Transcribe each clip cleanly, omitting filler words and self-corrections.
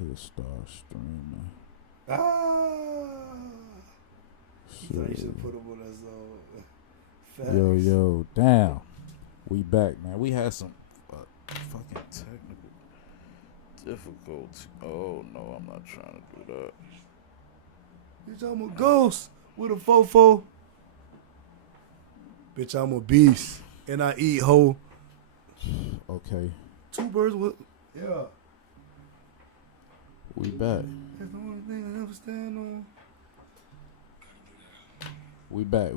Hit start streaming. You thought you should put him on us all. Yo, damn. We back, man. We had some fucking technical difficulty. Oh, no, I'm not trying to do that. Bitch, I'm a ghost with a fofo. Bitch, I'm a beast. And I eat whole. Okay. Two birds with... Yeah. We back. That's the only thing I ever stand on. We back.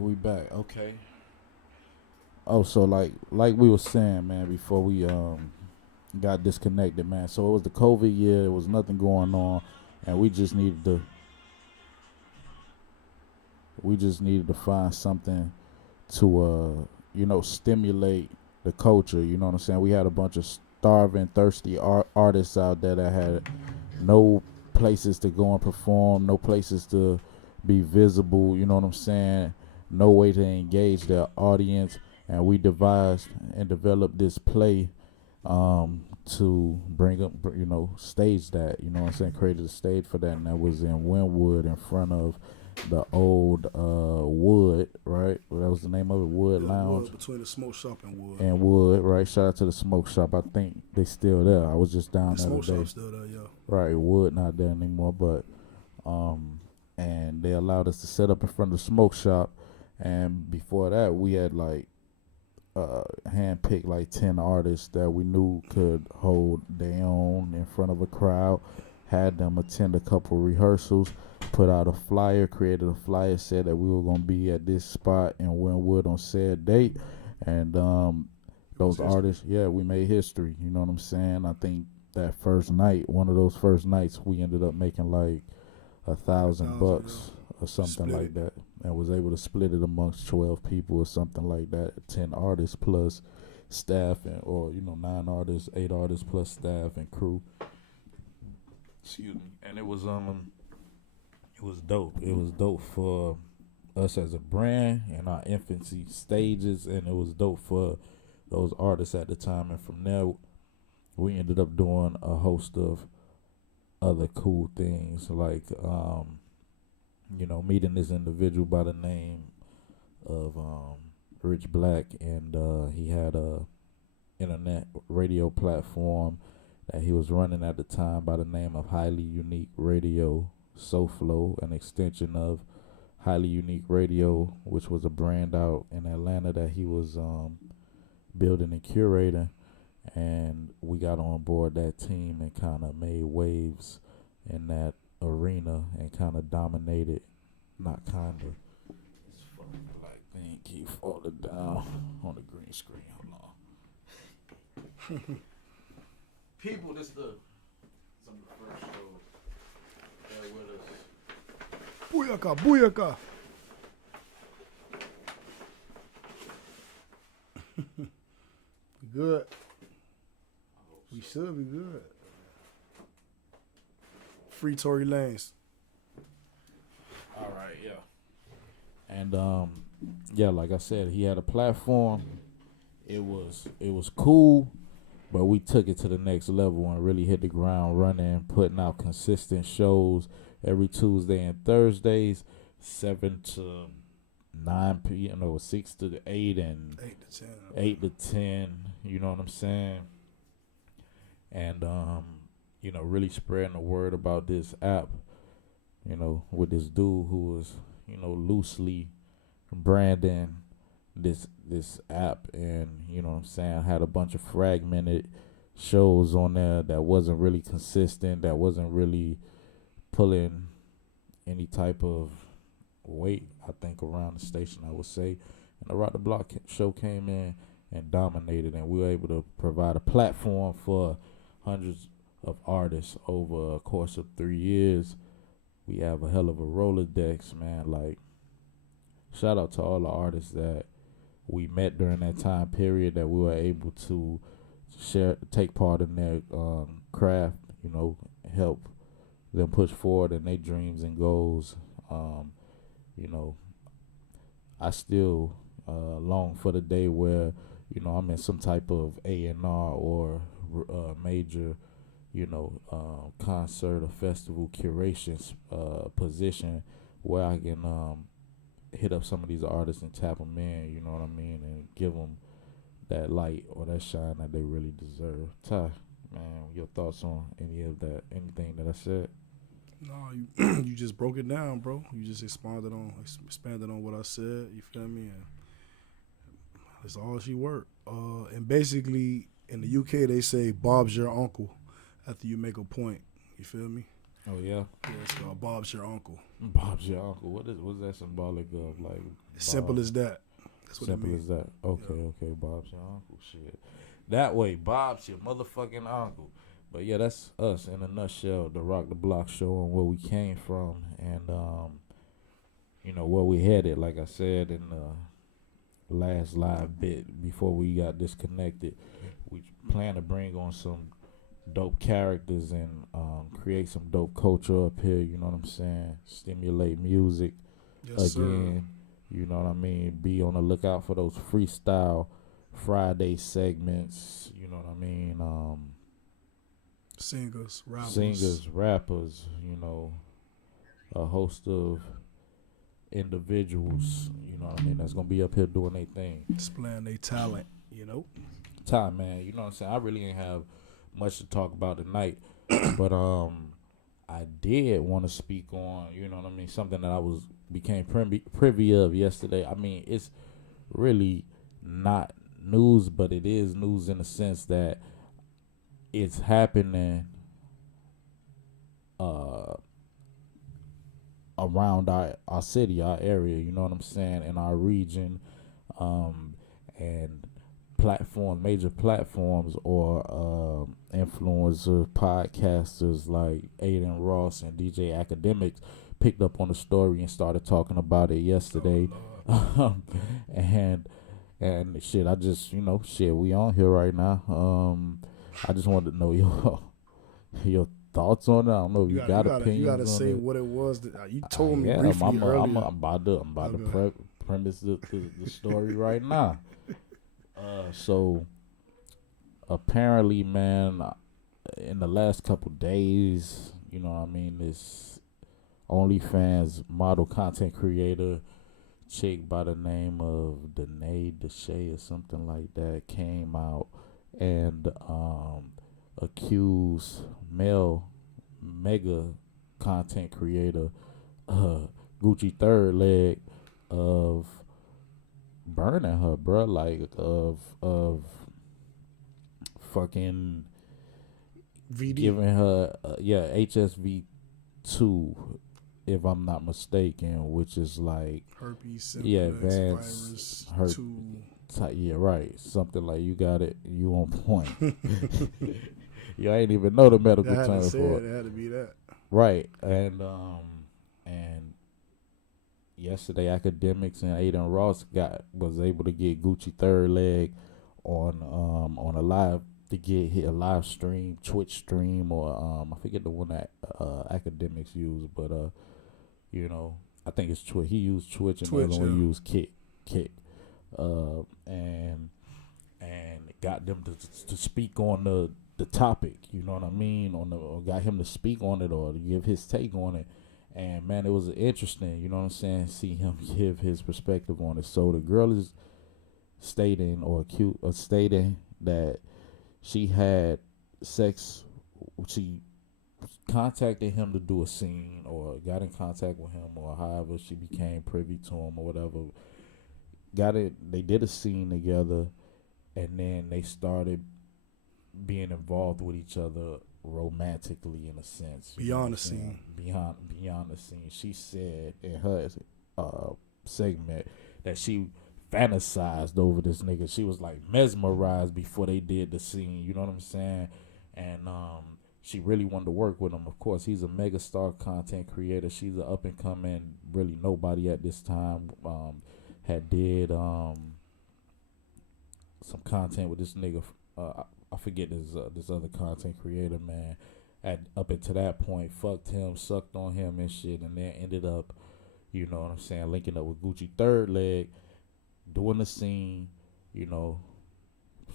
Okay. Oh, so like we were saying, man, before we got disconnected, man. So it was the COVID year. There was nothing going on, and we just needed to find something to stimulate the culture. You know what I'm saying? We had a bunch of starving, thirsty artists out there that had no places to go and perform, no places to be visible. You know what I'm saying? No way to engage their audience. And we devised and developed this play to bring up, stage that, you know what I'm saying, created a stage for that. And that was in Wynwood in front of the old Wood, right? Well, that was the name of it, Wood Lounge. Wood, between the smoke shop and Wood. And Wood, right? Shout out to the smoke shop. I think they still there. I was just down there today. The smoke day. shop's still there, yeah. Right, Wood not there anymore, but and they allowed us to set up in front of the smoke shop. And before that, we had handpicked like 10 artists that we knew could hold their own in front of a crowd, had them attend a couple rehearsals, put out a flyer, created a flyer, said that we were going to be at this spot in Wynwood on said date. And those artists, we made history. You know what I'm saying? I think that first night, one of those first nights, we ended up making like $1,000 or something like that, and was able to split it amongst 12 people or something like that, 10 artists plus staff, or 9 artists, 8 artists plus staff and crew. Excuse me. And it was dope. It was dope for us as a brand in our infancy stages, and it was dope for those artists at the time. And from there, we ended up doing a host of other cool things, like meeting this individual by the name of Rich Black, and he had a internet radio platform that he was running at the time by the name of Highly Unique Radio SoFlo, an extension of Highly Unique Radio, which was a brand out in Atlanta that he was building and curating. And we got on board that team and kind of made waves in that arena and kind of dominated. Not kind of. This fucking black thing keep falling down on the green screen. Hold on. People, this some of the first shows. Bear with us. Booyaka. Good. We should be good. Free Tory Lanez. All right, yeah. And like I said, he had a platform. It was cool, but we took it to the next level and really hit the ground running, putting out consistent shows every Tuesday and Thursdays, 7 to 9 p.m. 6 to 8 and 8 to 10. You know what I'm saying? And really spreading the word about this app, with this dude who was, loosely branding this app, and what I'm saying, had a bunch of fragmented shows on there that wasn't really consistent, that wasn't really pulling any type of weight, I think, around the station, I would say. And the Rock the Block show came in and dominated, and we were able to provide a platform for hundreds of artists over a course of 3 years. We have a hell of a Rolodex, man. Like, shout out to all the artists that we met during that time period, that we were able to take part in their craft, help them push forward in their dreams and goals. I still long for the day where, I'm in some type of A&R or major concert or festival curation position where I can hit up some of these artists and tap them in, you know what I mean, and give them that light or that shine that they really deserve. Ty, man, your thoughts on anything that I said? No, you just broke it down, bro. You just expanded on what I said. You feel me? And that's all she worked. And basically, in the UK, they say Bob's your uncle after you make a point. You feel me? Oh yeah. Yeah, it's called Bob's your uncle. Bob's your uncle. What's that symbolic of? Like Simple as that. That's what simple it means. as that. Okay, Yeah. okay. Bob's your uncle. Shit. That way, Bob's your motherfucking uncle. But yeah, that's us in a nutshell. The Rock the Block show and where we came from, and where we headed. Like I said in the last live bit before we got disconnected, we plan to bring on some dope characters and create some dope culture up here. You know what I'm saying? Stimulate music Yes, again. sir. You know what I mean? Be on the lookout for those freestyle Friday segments. You know what I mean? Singers, rappers. A host of individuals. You know what I mean? That's gonna be up here doing their thing. displaying their talent. Time, man. You know what I'm saying? I really ain't have much to talk about tonight, but I did want to speak on, you know what I mean, something that became privy of yesterday. I mean, it's really not news, but it is news in the sense that it's happening around our city, our area, you know what I'm saying, in our region, and major platforms or influencers, podcasters like Aiden Ross and DJ Akademiks picked up on the story and started talking about it yesterday. And shit, I just we on here right now. I just wanted to know your thoughts on it. I don't know if you got opinions. You gotta on say it. what it was that you told me Yeah, briefly earlier. I'm about to premise the story right now. So apparently, man, in the last couple days, you know what I mean, this OnlyFans model content creator chick by the name of Danae or something like that came out and accused male mega content creator GucciThirdLeg of burning her, bruh, like of fucking VD. giving her HSV2, if I'm not mistaken, which is like herpes simplex advanced virus 2. Yeah, right, something like you got it. You on point. You ain't even know the medical term for it. It had to be that. Right, and yesterday, Akademiks and Aiden Ross was able to get GucciThirdLeg on a live to get hit a live stream, Twitch stream, or I forget the one that Akademiks used, but I think it's Twitch. He used Twitch and the other one used Kick, and got them to speak on the topic. You know what I mean? Or got him to speak on it or to give his take on it. And man, it was interesting, you know what I'm saying, see him give his perspective on it. So the girl is stating that she had sex, she contacted him to do a scene or got in contact with him or however she became privy to him or whatever. They did a scene together and then they started being involved with each other romantically in a sense. Beyond the scene. Beyond the scene. She said in her segment that she fantasized over this nigga. She was like mesmerized before they did the scene. You know what I'm saying? And she really wanted to work with him. Of course, he's a megastar content creator. She's an up and coming, really nobody at this time. Had did some content with this nigga. I forget this other content creator, man. Up until that point, fucked him, sucked on him and shit, and then ended up, you know what I'm saying, linking up with GucciThirdLeg, doing the scene, you know,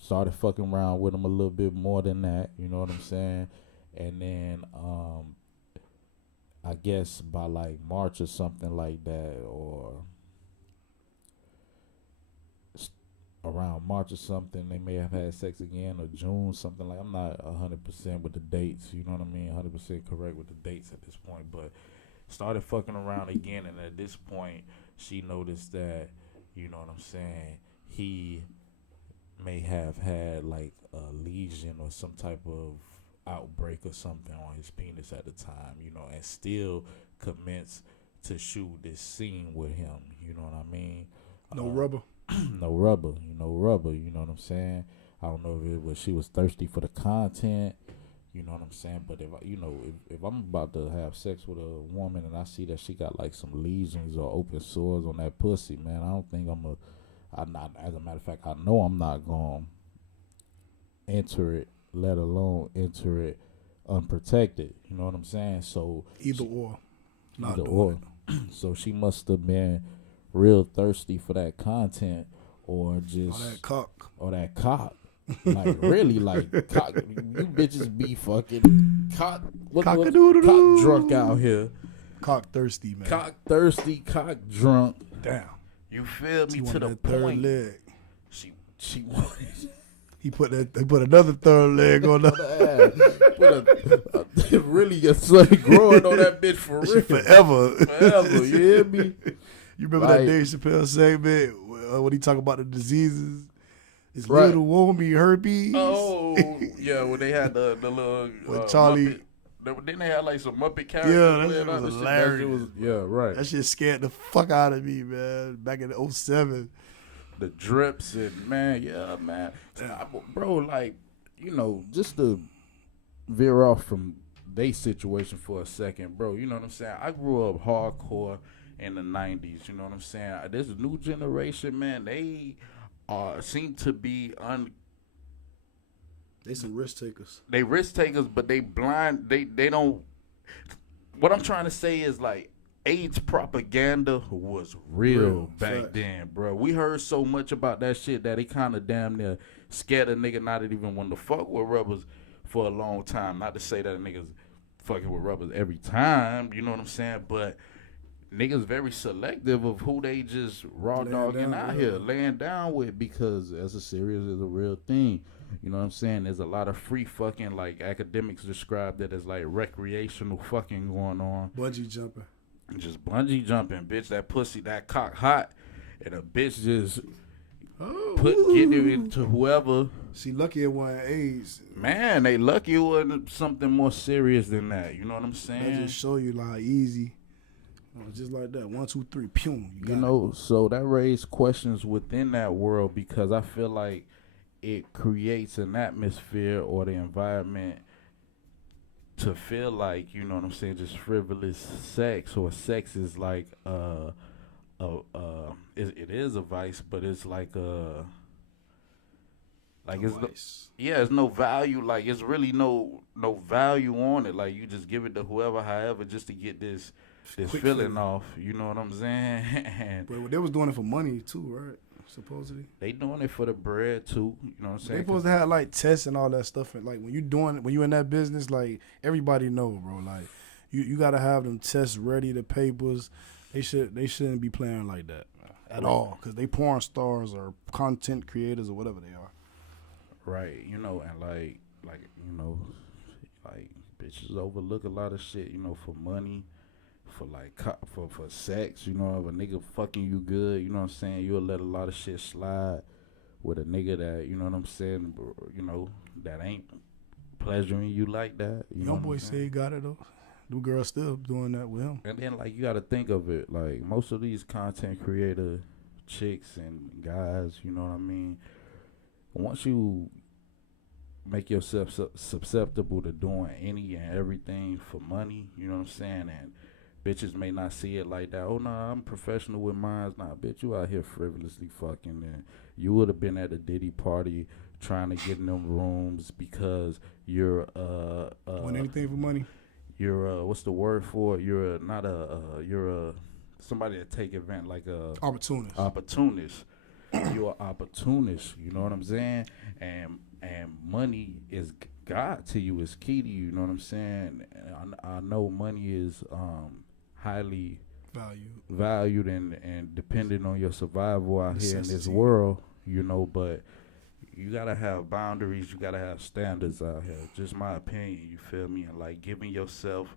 started fucking around with him a little bit more than that, you know what I'm saying, and then I guess by like March or something like that, or around March or something, they may have had sex again, or June, something like. I'm not 100% with the dates. You know what I mean? 100% correct with the dates at this point, but started fucking around again, and at this point, she noticed that, you know what I'm saying, he may have had like a lesion or some type of outbreak or something on his penis at the time, you know, and still commenced to shoot this scene with him. You know what I mean? No rubber. No rubber, you know what I'm saying? I don't know if it was she was thirsty for the content, you know what I'm saying? But if if I'm about to have sex with a woman and I see that she got like some lesions or open sores on that pussy, man, I don't think I'm not, as a matter of fact, I know I'm not gonna enter it, let alone enter it unprotected. You know what I'm saying? So Either or. Not either doing or. it. So she must have been real thirsty for that content, or just Or that cock. like really, like cock. You bitches be fucking cock. Cock drunk out here. Cock thirsty, man. Cock thirsty, cock drunk. Damn. You feel me? She To the third point. leg. She wanted. He put another third leg on the Really your son growing on that bitch for real. Forever. You hear me? You remember that Dave Chappelle segment when he talk about the diseases? It's Right. little woman herpes. Oh, yeah, when they had the little when Charlie. Then they had like some Muppet characters. Yeah, that shit was hilarious. Yeah, right. That shit scared the fuck out of me, man. Back in 2007. The drips and man. Bro, like, you know, just to veer off from they situation for a second, bro. You know what I'm saying? I grew up hardcore in the 90s. You know what I'm saying? This new generation, man, they seem to be They some risk takers. They risk takers, but they blind. They don't. What I'm trying to say is like AIDS propaganda was real back then, bro. We heard so much about that shit that it kind of damn near scared a nigga not even want to fuck with rubbers for a long time. Not to say that niggas fucking with rubbers every time, you know what I'm saying? But niggas very selective of who they just raw dogging out here, laying down with, because as a serious is a real thing. You know what I'm saying? There's a lot of free fucking, like Akademiks described it as like recreational fucking going on. Bungee jumping. Just bungee jumping, bitch. That pussy, that cock hot, and a bitch just get it into whoever. She lucky it wasn't AIDS. Man, they lucky it wasn't something more serious than that. You know what I'm saying? They just show you like easy. Just like that. 1, 2, 3, pew. You know, so that raised questions within that world, because I feel like it creates an atmosphere or the environment to feel like, you know what I'm saying, just frivolous sex, or sex is like it is a vice, but it's like it's no value. Like, it's really no value on it. Like, you just give it to whoever, however, just to get this feeling off. You know what I'm saying? But they was doing it for money too, right? Supposedly they doing it for the bread too. You know what I'm saying? They supposed to have like tests and all that stuff. And like when you in that business, like everybody know, bro. Like you gotta have them tests ready, the papers. They shouldn't be playing like that at all, because they porn stars or content creators or whatever they are. Right. You know, and like you know, like bitches overlook a lot of shit. You know, for money. For like for sex, you know, if a nigga fucking you good, you know what I'm saying, you'll let a lot of shit slide with a nigga that, you know what I'm saying, you know, that ain't pleasuring you like that. Young boy say he got it though. The girl still doing that with him. And then like you got to think of it, like most of these content creator chicks and guys, you know what I mean, once you make yourself susceptible to doing any and everything for money, you know what I'm saying, and bitches may not see it like that. Oh, nah, I'm professional with mine. Nah, bitch, you out here frivolously fucking. And you would have been at a Diddy party trying to get in them rooms because you're want anything for money? You're what's the word for it? You're not you're somebody that take advantage, like a opportunist. You're an opportunist. You know what I'm saying? And money is God to you. It's key to you. You know what I'm saying? I know money is highly valued and dependent on your survival out here in this world. You know, but you gotta have boundaries. You gotta have standards out here. Just my opinion. You feel me? And like giving yourself,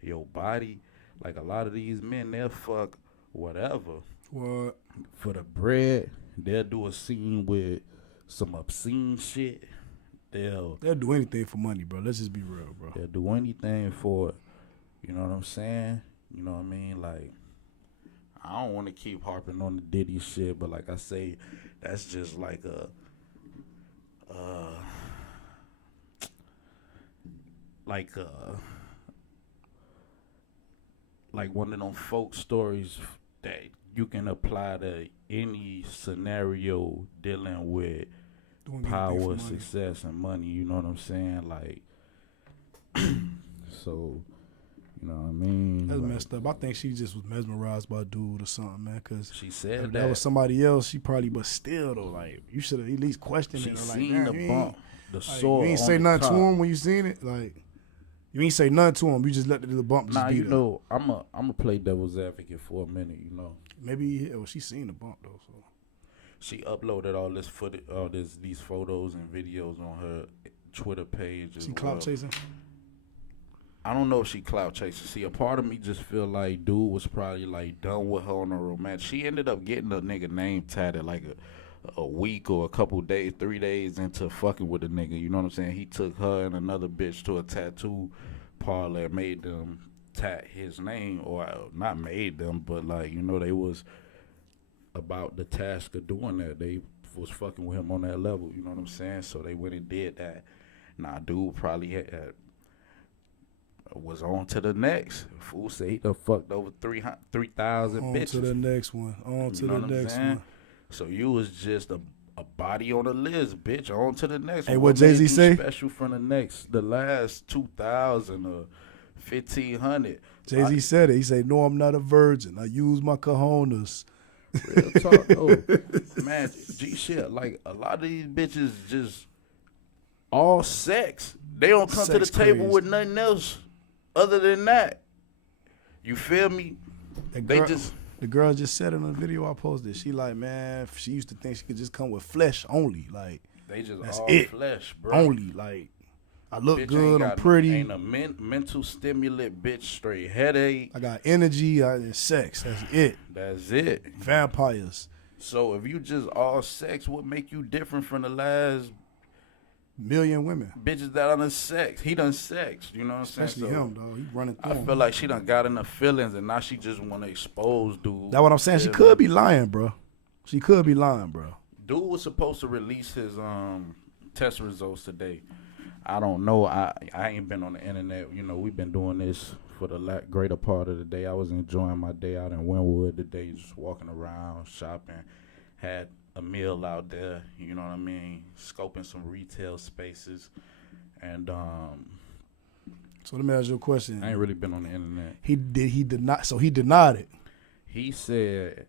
your body. Like a lot of these men, they'll fuck whatever. What? For the bread, they'll do a scene with some obscene shit. They'll do anything for money, bro. Let's just be real, bro. They'll do anything for it. You know what I'm saying? You know what I mean? Like, I don't want to keep harping on the Diddy shit, but like I say, that's just like like one of them folk stories that you can apply to any scenario dealing with power, success, and money. You know what I'm saying? Like, so, you know what I mean? That's like, messed up. I think she just was mesmerized by a dude or something, man. Cause she said if that was somebody else, she probably. But still, though, like you should have at least questioned it. Or like, seen the bump, the sword. You ain't say nothing to him when you seen it, like. You ain't say nothing to him. You just let the bump just be you know, I'm a play devil's advocate for a minute, you know. Maybe she seen the bump though. So she uploaded all this footage, these photos and videos on her Twitter page. She clout chasing. I don't know if she clout chasing. See, a part of me just feel like dude was probably like done with her on a romance. She ended up getting a nigga name tatted like a week or a couple days, 3 days into fucking with the nigga. You know what I'm saying? He took her and another bitch to a tattoo parlor and made them tat his name, or not made them, but like, you know, they was about the task of doing that. They was fucking with him on that level. You know what I'm saying? So they went and did that. Nah, dude probably was on to the next. Fool said he done fucked over 3,000 bitches. On to the next one. On to the next one. So you was just a body on the list, bitch. On to the next. Hey, what Jay-Z say? Special from the last 2,000 or 1,500. Jay-Z said it. He said, "No, I'm not a virgin. I use my cojones." Real talk, though. Man, G shit. Like a lot of these bitches just all sex. They don't come to the table with nothing else other than that. You feel me? The girl just said it in the video I posted. She like, man, she used to think she could just come with flesh only. Like, they just that's all it. Flesh, bro. Only. Like, I look bitch good, I'm pretty. Ain't a mental stimulant, bitch. Straight headache. I got energy, sex. That's it. That's it. Vampires. So if you just all sex, what make you different from the last million women? Bitches that done sex. He done sex. You know what I'm saying? Especially him, dog. He running through I feel like she done got enough feelings and now she just want to expose dude. That's what I'm saying. She could be lying, bro. She could be lying, bro. Dude was supposed to release his test results today. I don't know. I ain't been on the internet. You know, we've been doing this for the greater part of the day. I was enjoying my day out in Wynwood today, just walking around, shopping. Had a meal out there, you know what I mean? Scoping some retail spaces. And so let me ask you a question. I ain't really been on the internet. He denied it. He said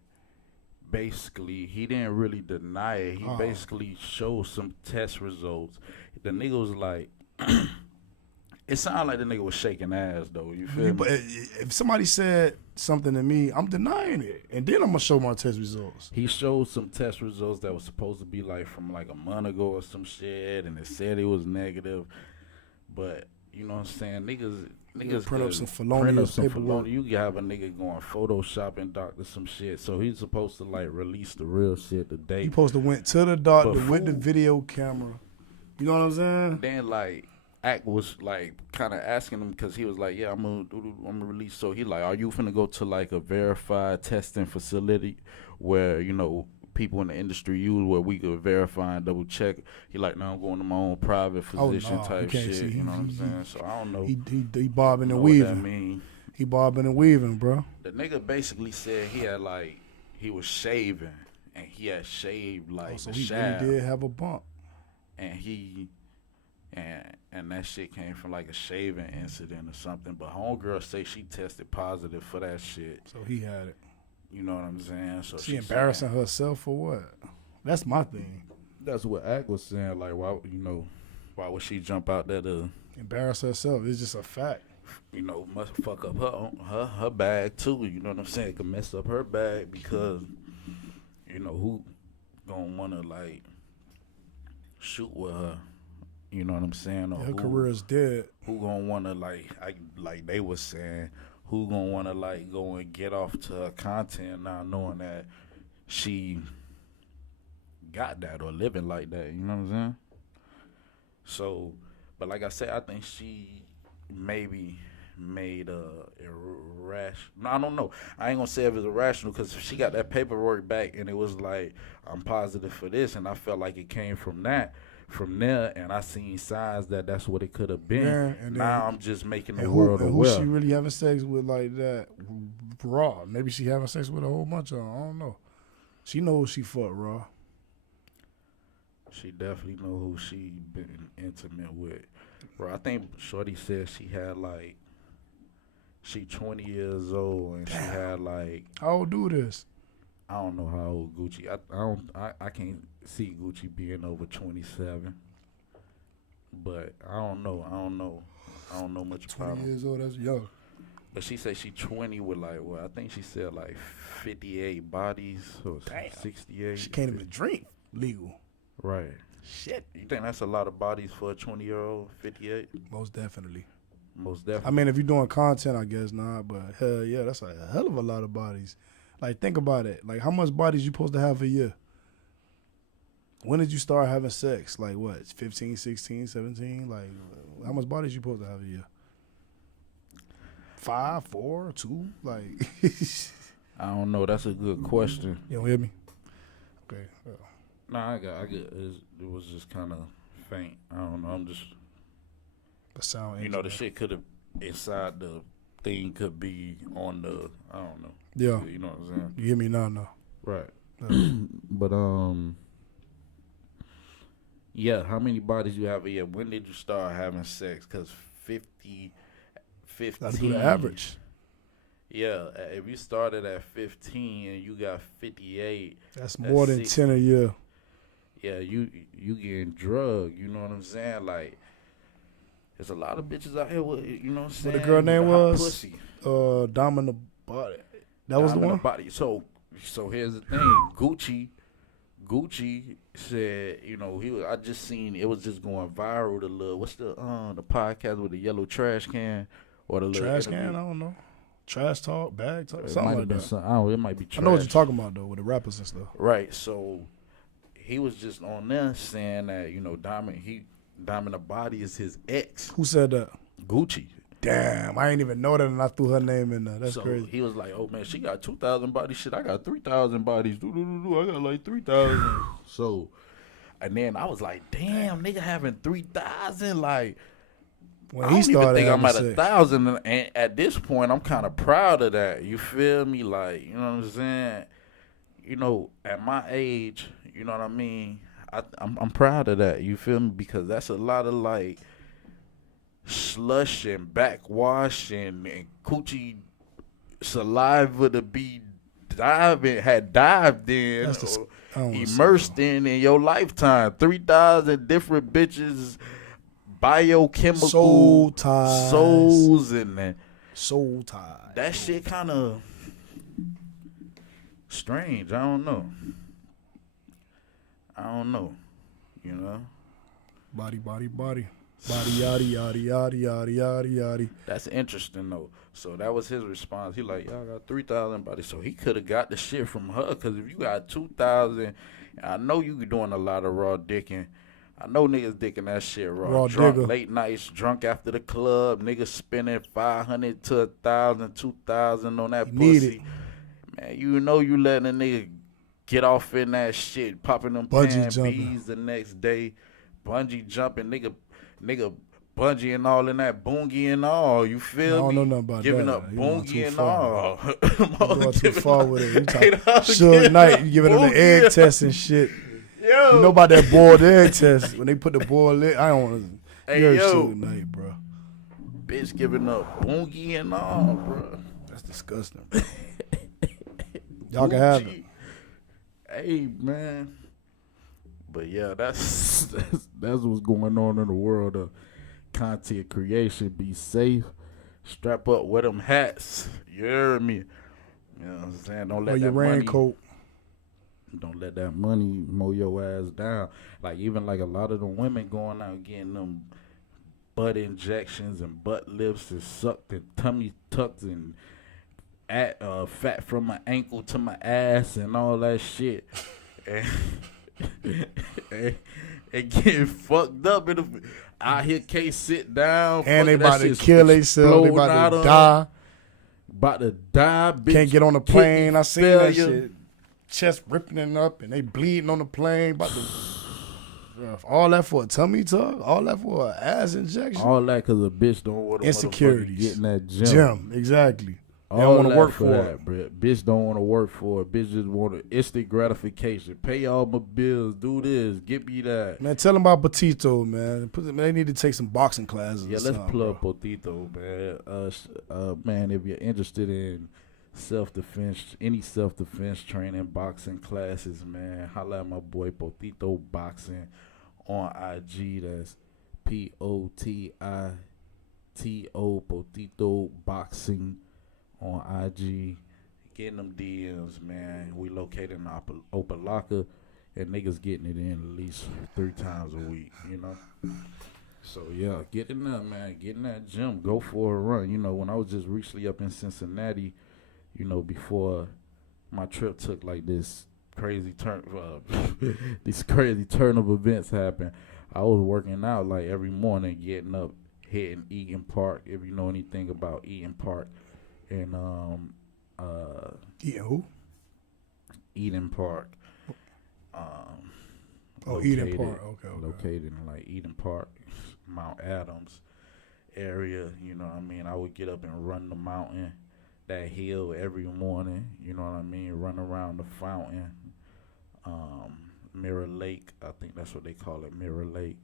basically he didn't really deny it. He basically showed some test results. The nigga was like, it sounded like the nigga was shaking ass though. You feel me? But if somebody said something to me, I'm denying it, and then I'm gonna show my test results. He showed some test results that was supposed to be like from like a month ago or some shit, and it said it was negative. But you know what I'm saying, niggas print up some felonious paperwork. You have a nigga going Photoshop and doctor some shit, so he's supposed to like release the real shit today. He supposed to went to the doctor with the video camera. You know what I'm saying? Then like Act was like kind of asking him because he was like, yeah, I'm gonna release. So he like, are you finna go to like a verified testing facility where, you know, people in the industry use where we could verify and double check? He like, no, I'm going to my own private physician type shit. You know what I'm saying? So I don't know. He bobbing and weaving. What that mean. He bobbing and weaving, bro. The nigga basically said he was shaving and he had shaved like so the he shaft. really did have a bump. And that shit came from like a shaving incident or something. But homegirl say she tested positive for that shit. So he had it. You know what I'm saying? So she embarrassing herself for what? That's my thing. That's what Ack was saying. Like, why, you know, Why would she jump out there to embarrass herself? It's just a fact. Must fuck up her bag too. You know what I'm saying? It could mess up her bag because who gonna wanna like shoot with her? You know what I'm saying? Or her career is dead. Who gonna wanna like they was saying? Who gonna wanna like go and get off to her content now, knowing that she got that or living like that? You know what I'm saying? So, but like I said, I think she maybe made irrational. No, I don't know. I ain't gonna say if it's irrational because she got that paperwork back and it was like, I'm positive for this, and I felt like it came from there, and I seen signs that that's what it could have been. Yeah, and now I'm just making the world aware. Who she really having sex with like that? Raw. Maybe she having sex with a whole bunch of them. I don't know. She knows she fucked Raw. She definitely know who she been intimate with. Bro, I think Shorty said she had like, she 20 years old and she had like. How old do this? I don't know how old Gucci. I can't see Gucci being over 27. But I don't know. I don't know much about 20 him. years old, that's young. But she said she 20 with like, well, I think she said like 58 bodies or 68. She can't even drink legal. Right. Shit. You think that's a lot of bodies for a 20-year-old, 58? Most definitely. I mean, if you're doing content, I guess not. But hell yeah, that's a hell of a lot of bodies. Like, think about it. Like, how much bodies you supposed to have a year? When did you start having sex? Like, what, 15, 16, 17? Like, how much bodies you supposed to have a year? 5, 4, 2? Like, I don't know. That's a good question. You don't hear me? Okay. Nah, I got it. It was just kind of faint. I don't know. I'm just. The sound. The shit could have inside the thing could be on the. I don't know. Yeah. You know what I'm saying? You hear me now? No. Right. But yeah. How many bodies you have a year? When did you start having sex? Because 50. Let's do the average. Yeah, if you started at 15 and you got 58, that's more than 60. 10 a year. Yeah, you getting drugged. You know what I'm saying? Like, there's a lot of bitches out here with, you know what I'm saying? What the girl name was? Pussy. Dominant Body. That was the one? Body. So here's the thing. Gucci said, I just seen, it was just going viral, the little, what's the podcast with the yellow trash can? Or the trash can? I don't know. Trash talk, bag talk, something like that. It might be trash. I know what you're talking about, though, with the rappers and stuff. Right. So he was just on there saying that, Dominant Body is his ex. Who said that? Gucci. Damn, I ain't even know that, and I threw her name in there. That's crazy. He was like, oh, man, she got 2,000 bodies. Shit, I got 3,000 bodies. I got like 3,000. So, and then I was like, damn, nigga having 3,000, like. When I don't even think I'm at 1,000, and at this point, I'm kind of proud of that. You feel me? Like, you know what I'm saying? At my age, you know what I mean? I'm proud of that. You feel me? Because that's a lot of like slush and backwash and coochie saliva to be dived in or immersed in your lifetime. 3,000 different bitches. Biochemical soul ties. Souls and soul ties. That shit kind of strange. I don't know. Body. Body, yaddy, yaddy, yaddy, yaddy, yaddy, yaddy. That's interesting, though. So that was his response. He like, y'all got 3,000 bodies. So he could have got the shit from her. Because if you got 2,000, I know you doing a lot of raw dicking. I know niggas dicking that shit raw. Drunk digger. Late nights, drunk after the club. Niggas spending 500 to 1,000, 2,000 on that pussy. Man, you letting a nigga get off in that shit, popping them pan bees the next day, bungee jumping, nigga bungee all in that boongie and all. You feel me? I don't know nothing about giving that. Up boongie and all. You going too far with it. You Suge Knight, you giving them the egg test and shit. Yo. You know about that boiled egg test when they put the boiled egg? I don't want to. Hey, Suge Knight, bro. Bitch giving up boongie and all, bro. That's disgusting. Y'all can have it. Hey, man. But yeah, that's what's going on in the world of content creation. Be safe. Strap up with them hats. You hear me? You know what I'm saying? Don't Or let your that money. raincoat. Don't let that money mow your ass down. Like even like a lot of the women going out getting them butt injections and butt lifts and sucked and tummy tucks and fat from my ankle to my ass and all that shit. And, and getting fucked up in the out here can't sit down. And they about to kill themselves. They about to die. About to die. Bitch, can't get on the plane. I seen that failure. shit. Chest ripping it up and they bleeding on the plane. About to, all that for a tummy tuck? All that for an ass injection? All that because a bitch don't want to insecurities. Get in that gym. Exactly. They All don't want to work for that, bro. Bitch don't want to work for it. Bitch just want instant gratification. Pay all my bills. Do this. Get me that. Man, tell them about Potito, man. They need to take some boxing classes. Yeah, let's plug Potito, man. Man, if you're interested in self-defense, any self-defense training, boxing classes, man, holla at my boy Potito Boxing on IG. That's Potito Potito Boxing on IG. Getting them DMs, man. We located in Opalaka, and niggas getting it in at least 3 times a week, you know. So yeah, get in there, man. Get in that gym. Go for a run. You know, when I was just recently up in Cincinnati, you know, before my trip took like this crazy turn, this crazy turn of events happened. I was working out like every morning, getting up, hitting Eden Park. If you know anything about Eden Park, and Eden Park. Eden Park. Okay. Located in like Eden Park, Mount Adams area. You know what I mean? I would get up and run the mountain, that hill every morning. You know what I mean? Run around the fountain. Mirror Lake, I think that's what they call it, Mirror Lake.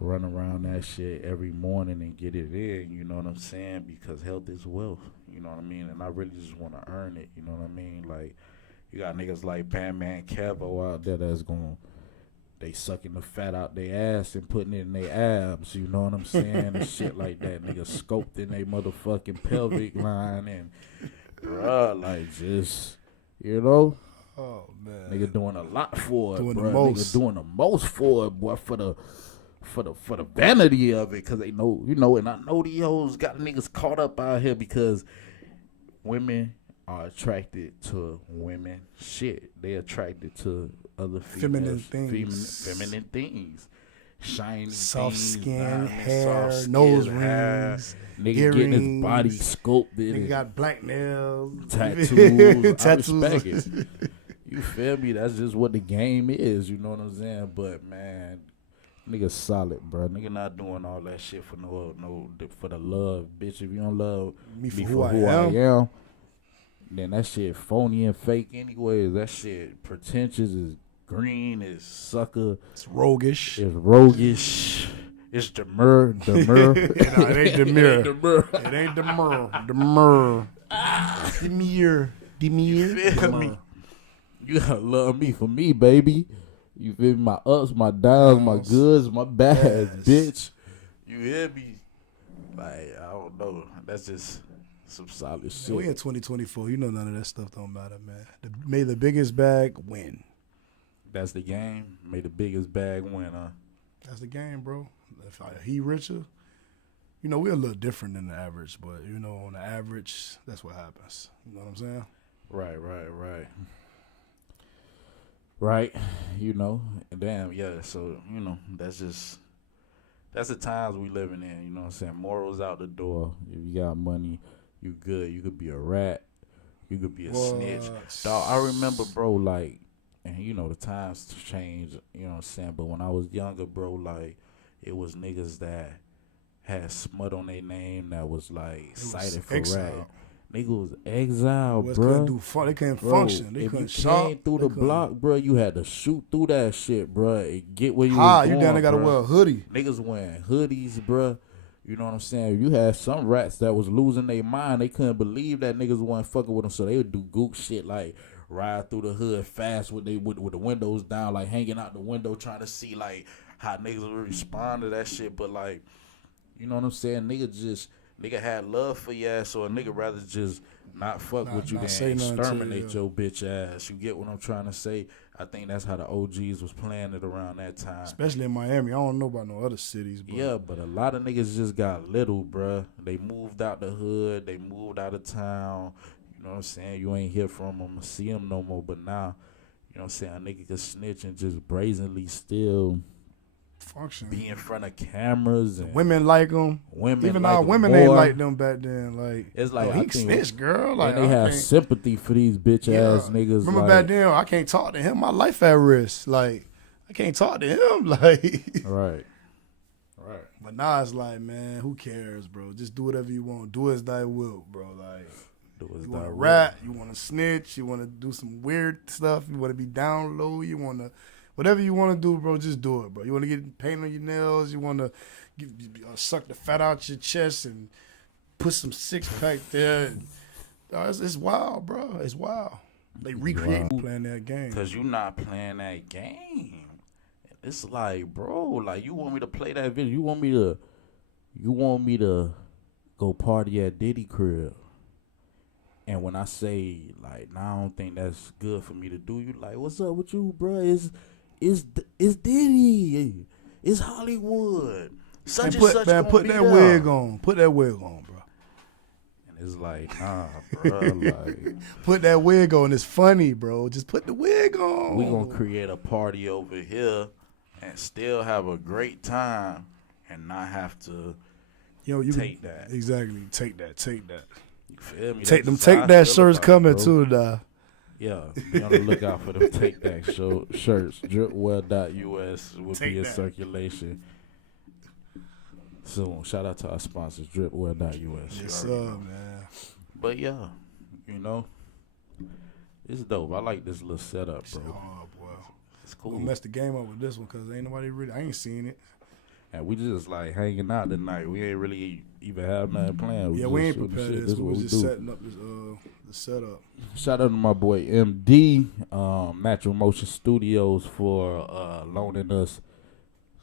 Run around that shit every morning and get it in, you know what I'm saying? Because health is wealth, you know what I mean? And I really just want to earn it, you know what I mean? Like, you got niggas like Batman Cavo out there that's they sucking the fat out their ass and putting it in their abs, you know what I'm saying? And shit like that. Niggas scoped in their motherfucking pelvic line and, bruh, like, just, you know? Oh, man. Nigga doing a lot for it, doing bro. The most. Nigga doing the most for it, boy, for the vanity of it, because they know, you know, and I know these hoes got niggas caught up out here because women are attracted to women shit. They attracted to other females, feminine things. Shiny soft things, skin, hair, soft skin, nose hair. rings, Nigga earrings, getting his body sculpted. Nigga got black nails, tattoos. I respect it. You feel me? That's just what the game is. You know what I'm saying? But man, nigga solid, bro. Nigga not doing all that shit for for the love, bitch. If you don't love me for who I am, then that shit phony and fake anyways. That shit pretentious, is green, is sucker. It's roguish. It's demure. No, it ain't demure. It ain't demure. Demure. You feel me? You gotta love me for me, baby. You feel me? My ups, my downs, my goods, my bads, bitch. You hear me? Like, I don't know. That's just some solid shit. We in 2024. You know none of that stuff don't matter, man. May the biggest bag win. That's the game. May the biggest bag win, huh? That's the game, bro. If he richer, you know, we're a little different than the average, but, you know, on the average, that's what happens. You know what I'm saying? Right. You know, damn, yeah. So, you know, that's the times we living in, you know what I'm saying? Morals out the door. If you got money, you good. You could be a rat. You could be a snitch. Dog, I remember, bro, like, and you know, the times change, you know what I'm saying? But when I was younger, bro, like, it was niggas that had smut on their name that was, like, cited for rat. Nigga was exiled, bro. They couldn't function. They couldn't shop. If you came through the block, bro, you had to shoot through that shit, bro, and get where you was going, you down there got to wear a hoodie. Niggas wearing hoodies, bro. You know what I'm saying? You had some rats that was losing their mind. They couldn't believe that niggas wasn't fucking with them, so they would do gook shit like ride through the hood fast with the windows down, like hanging out the window, trying to see like how niggas would respond to that shit. But like, you know what I'm saying? Nigga had love for your ass, so a nigga rather just not fuck with you than exterminate your bitch ass. You get what I'm trying to say? I think that's how the OGs was playing it around that time. Especially in Miami. I don't know about no other cities. But yeah, but a lot of niggas just got little, bruh. They moved out the hood. They moved out of town. You know what I'm saying? You ain't hear from them or see them no more. But now, you know what I'm saying? A nigga can snitch and just brazenly still function. Be in front of cameras. And women like them. Even like though women ain't like them back then. Like, it's like, he snitched, girl. Like, and they have sympathy for these bitch ass niggas. Remember back then, I can't talk to him. My life at risk. Like, I can't talk to him. Like, right. But now it's like, man, who cares, bro? Just do whatever you want. Do as thy will, bro. Like, you want to rap, you want to snitch, you want to do some weird stuff, you want to be down low, you want to, whatever you want to do, bro, just do it, bro. You want to get paint on your nails, you want to suck the fat out your chest and put some six-pack there. It's wild, bro. It's wild. They recreating playing that game. Because you not playing that game. It's like, bro, like, you want me to play that video. You want me to go party at Diddy crib. And when I say, like, nah, I don't think that's good for me to do, you like, what's up with you, bro? It's Diddy. It's Hollywood. Such and such gonna put be that there. wig on. Put that wig on, bro. And it's like, nah, bro. Like, put that wig on. It's funny, bro. Just put the wig on. We gonna create a party over here and still have a great time and not have to take that. Exactly. Take that. You feel me? Take that shirts coming too, da. Yeah, be on the lookout for them Take That shirts. Dripwell.us will be in circulation soon. Shout out to our sponsors, Dripwell.us. Yes, sir, man. But yeah, it's dope. I like this little setup, bro. Oh, boy. It's cool. We'll mess the game up with this one because ain't nobody I ain't seen it. And we just like hanging out tonight. We ain't really even have nothing planned. We ain't prepared this. We was just setting up the setup. Shout out to my boy MD, Natural Motion Studios for loaning us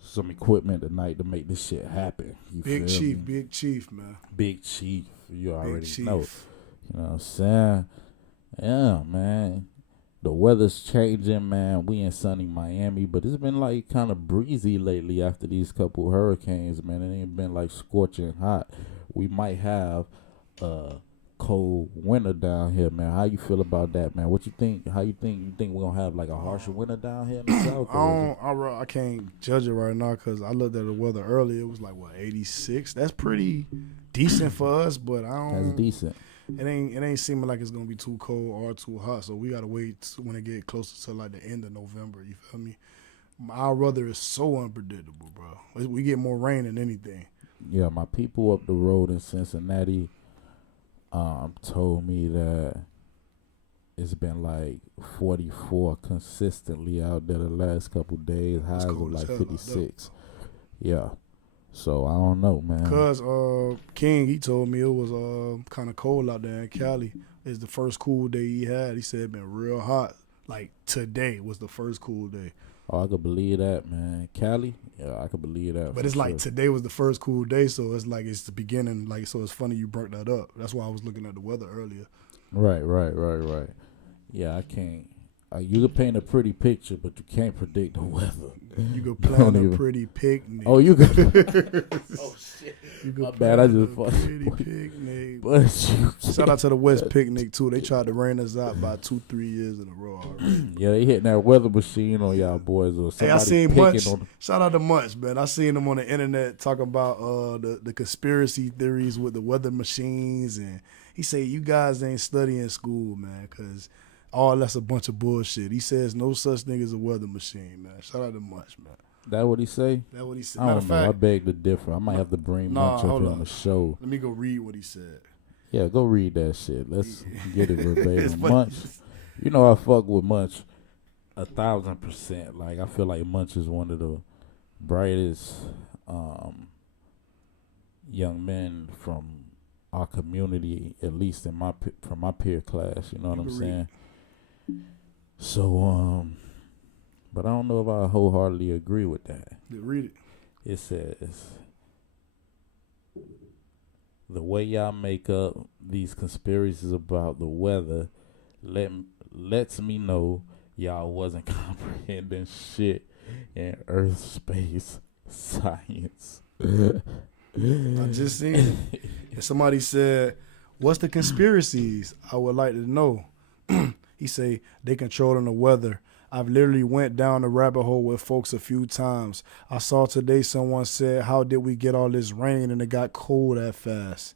some equipment tonight to make this shit happen. Big Chief, man. Big Chief. You already know. You know what I'm saying? Yeah, man. The weather's changing, man. We in sunny Miami, but it's been like kind of breezy lately after these couple hurricanes, man. It ain't been like scorching hot. We might have a cold winter down here, man. How you feel about that, man? What you think? How you think we're gonna have like a harsher winter down here in the south? I can't judge it right now because I looked at the weather earlier. It was like 86. That's pretty decent for us, but That's decent. It ain't seeming like it's gonna be too cold or too hot, so we gotta wait when it get closer to like the end of November. You feel me? Our weather is so unpredictable, bro. We get more rain than anything. Yeah, my people up the road in Cincinnati told me that it's been like 44 consistently out there the last couple days. Highs of like 56. Yeah. So I don't know, man. Cause King, he told me it was kind of cold out there in Cali. It's the first cool day he had. He said it been real hot. Like today was the first cool day. Oh, I could believe that, man. Cali, yeah, I could believe that. But it's like today was the first cool day, so it's like it's the beginning. Like, so it's funny you brought that up. That's why I was looking at the weather earlier. Right. Yeah, I can't. You can paint a pretty picture, but you can't predict the weather. You can plan a pretty picnic. Oh, you can. Oh shit. My bad. I just pretty picnic. But shout out to the West Picnic too. They tried to rain us out by 2-3 years in a row already. Yeah, they hitting that weather machine on y'all boys or somebody. Hey, I seen Munch. Shout out to Munch, man. I seen him on the internet talking about the conspiracy theories with the weather machines, and he said you guys ain't studying school, man, because all that's a bunch of bullshit. He says no such thing as a weather machine, man. Shout out to Munch, man. That what he say? That what he said. I don't know. I beg to differ. I might have to bring Munch up on the show. Let me go read what he said. Yeah, go read that shit. Let's get it verbatim. Munch, you know I fuck with Munch 1,000%. Like, I feel like Munch is one of the brightest young men from our community, at least from my peer class. You know what I'm saying? So, but I don't know if I wholeheartedly agree with that. Read it. It says, the way y'all make up these conspiracies about the weather lets me know y'all wasn't comprehending shit in Earth space science. I just seen it. And somebody said, "What's the conspiracies?" I would like to know. He say they controlling the weather. I've literally went down the rabbit hole with folks a few times. I saw today someone said, "How did we get all this rain and it got cold that fast?"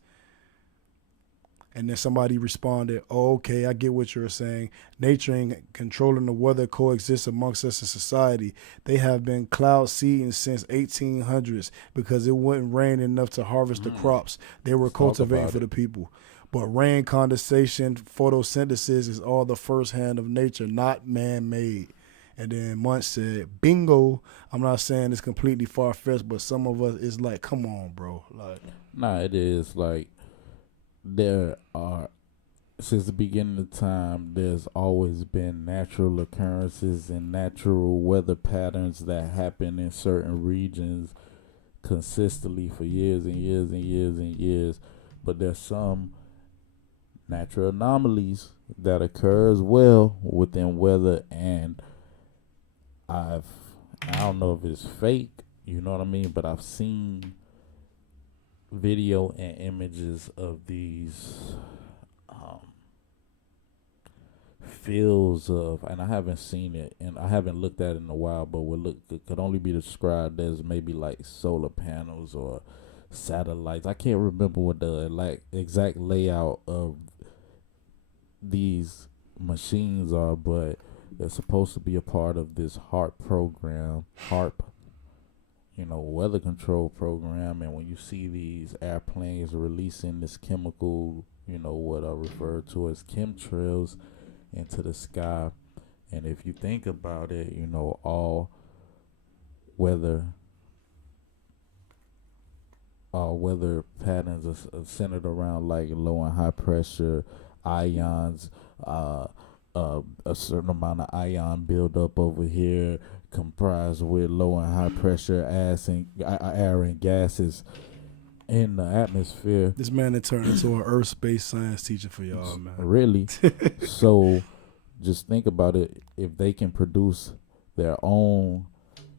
And then somebody responded, "Oh, okay, I get what you're saying. Nature and controlling the weather coexist amongst us in society. They have been cloud seeding since 1800s because it wouldn't rain enough to harvest the crops they were cultivating for the people. But rain, condensation, photosynthesis is all the first hand of nature, not man-made." And then Munch said, "Bingo." I'm not saying it's completely far-fetched, but some of us is like, come on, bro. Like, Nah, it is like there are, since the beginning of time, there's always been natural occurrences and natural weather patterns that happen in certain regions consistently for years and years and years and years. But there's some natural anomalies that occur as well within weather, and I don't know if it's fake, you know what I mean, but I've seen video and images of these fields of, and I haven't seen it and I haven't looked at it in a while, but it could only be described as maybe like solar panels or satellites. I can't remember what the exact layout of these machines are, but they're supposed to be a part of this HARP, weather control program. And when you see these airplanes releasing this chemical, what are referred to as chemtrails into the sky, and if you think about it, all weather patterns are centered around like low and high pressure ions, a certain amount of ion buildup over here comprised with low and high pressure air and gases in the atmosphere. This man had turned into an earth space science teacher for y'all, man. Really? So just think about it. If they can produce their own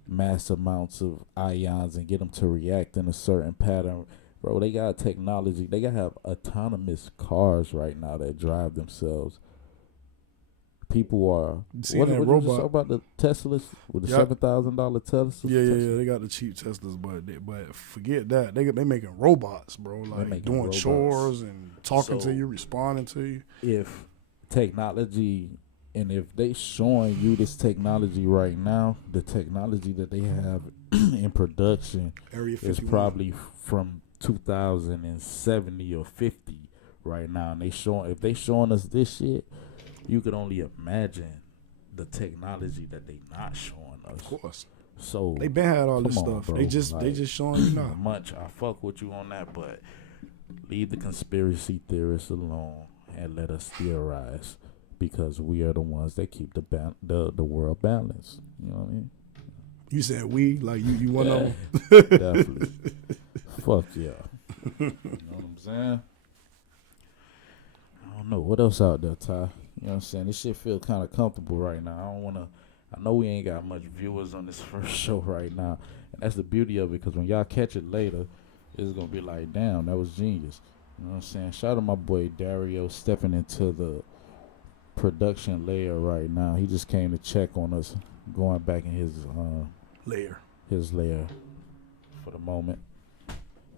mass amounts of ions and get them to react in a certain pattern, bro, they got technology. They got to have autonomous cars right now that drive themselves. People are. What did you just talk about the Teslas with the $7,000 Teslas? Yeah. They got the cheap Teslas, but forget that. They making robots, bro. Like doing robots, chores and talking to you, responding to you. If technology, and if they showing you this technology right now, the technology that they have in production is probably from 2070 or 50 right now, and if they showing us this shit, you could only imagine the technology that they not showing us. Of course. So they been had all this stuff. Bro. They just showing you now. Munch, I fuck with you on that, but leave the conspiracy theorists alone and let us theorize, because we are the ones that keep the world balanced. You know what I mean? You said we, like you one of them. Definitely. Fuck yeah. You know what I'm saying? I don't know what else out there, Ty. You know what I'm saying? This shit feel kind of comfortable right now. I know we ain't got much viewers on this first show right now. And that's the beauty of it, because when y'all catch it later, it's going to be like, damn, that was genius. You know what I'm saying? Shout out to my boy Dario stepping into the production layer right now. He just came to check on us, going back in his layer for the moment.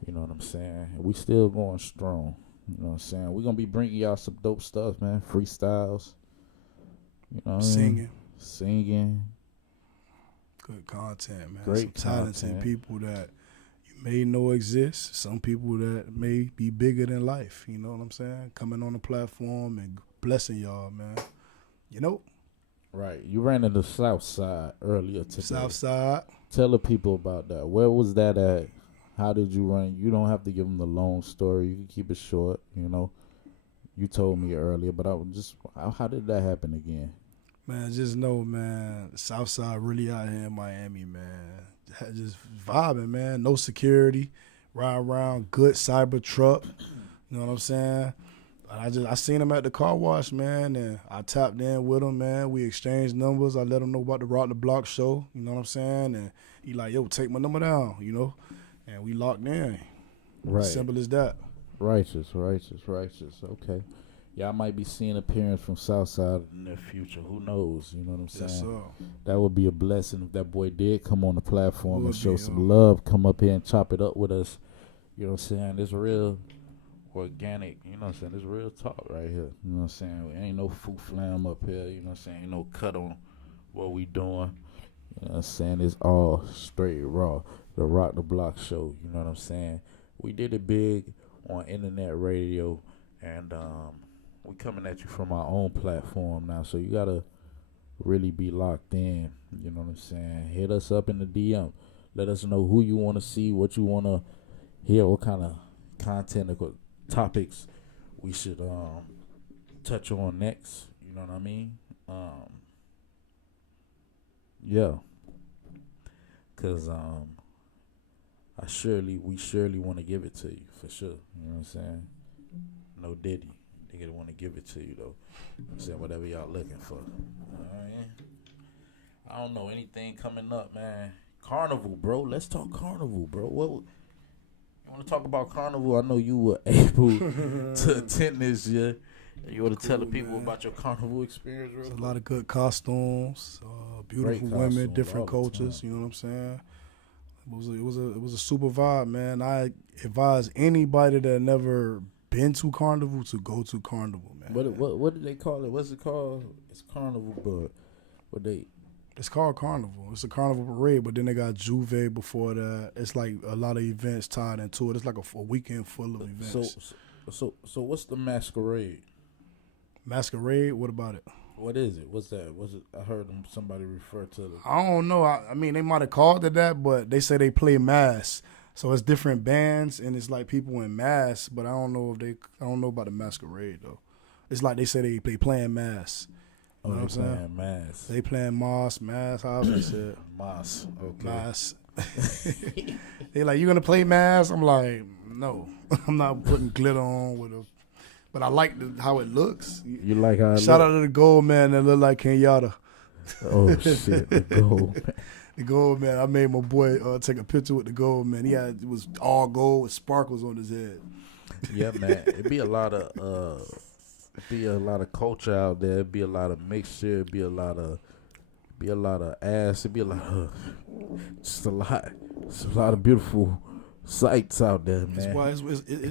You know what I'm saying? And we still going strong. You know what I'm saying? We're going to be bringing y'all some dope stuff, man. Freestyles. You know what I mean? Singing. Good content, man. Great some talented people that you may know exist. Some people that may be bigger than life. You know what I'm saying? Coming on the platform and blessing y'all, man. You know? Right. You ran in the South Side earlier today. South Side. Tell the people about that. Where was that at? How did you run? You don't have to give them the long story. You can keep it short, You told me earlier, but how did that happen again? Man, just know, man, Southside really out here in Miami, man. Just vibing, man. No security, ride around, good cyber truck. You know what I'm saying? I seen him at the car wash, man, and I tapped in with him, man. We exchanged numbers. I let him know about the Rock the Block show. You know what I'm saying? And he like, yo, take my number down, you know? And we locked in. Right. Simple as that. Righteous. Okay. Y'all might be seeing appearance from Southside in the future. Who knows? You know what I'm saying? Yes, sir. That would be a blessing if that boy did come on the platform and show Would be, some love. Come up here and chop it up with us. You know what I'm saying? It's real organic. You know what I'm saying? It's real talk right here. You know what I'm saying? Ain't no foo flam up here. You know what I'm saying? Ain't no cut on what we doing. You know what I'm saying? It's all straight raw. The Rock the Block show. You know what I'm saying? We did it big on internet radio, and we coming at you from our own platform now, so you gotta really be locked in. You know what I'm saying? Hit us up in the DM. Let us know who you want to see, what you want to hear, what kind of content or topics we should touch on next. You know what I mean? Yeah, cause we surely want to give it to you for sure. You know what I'm saying? No Diddy. Nigga want to give it to you though. I'm saying whatever y'all looking for. Alright. I don't know anything coming up, man. Carnival, bro. Let's talk Carnival, bro. What you want to talk about Carnival? I know you were able to attend this year. You want to tell the people about your Carnival experience, real quick? A lot of good costumes, beautiful women, different cultures. You know what I'm saying? It was a super vibe, man. I advise anybody that never been to Carnival to go to Carnival, man. What did they call it? What's it called? It's Carnival, but it's called Carnival. It's a Carnival parade, but then they got Juve before that. It's like a lot of events tied into it. It's like a weekend full of events. So what's the masquerade? Masquerade? What about it? What is it? What's that? I heard somebody refer to it. I don't know. I mean, they might have called it that, but they say they play mass. So it's different bands, and it's like people in mass, but I don't know about the masquerade though. It's like they say they playing mass. You know what I'm saying? Mass. They playing mass, however they said. Mass. Okay. Mass. They like, you gonna play mass? I'm like, no. I'm not putting glitter on with a. But I like how it looks. You like how it Shout out to the gold man that look like Kenyatta. Oh shit, the gold man. The gold man. I made my boy take a picture with the gold man. It was all gold with sparkles on his head. Yeah, man. It'd be a lot of culture out there. It'd be a lot of mixture. It'd be a lot of ass. It'd be a lot of just a lot of beautiful sights out there, man. That's why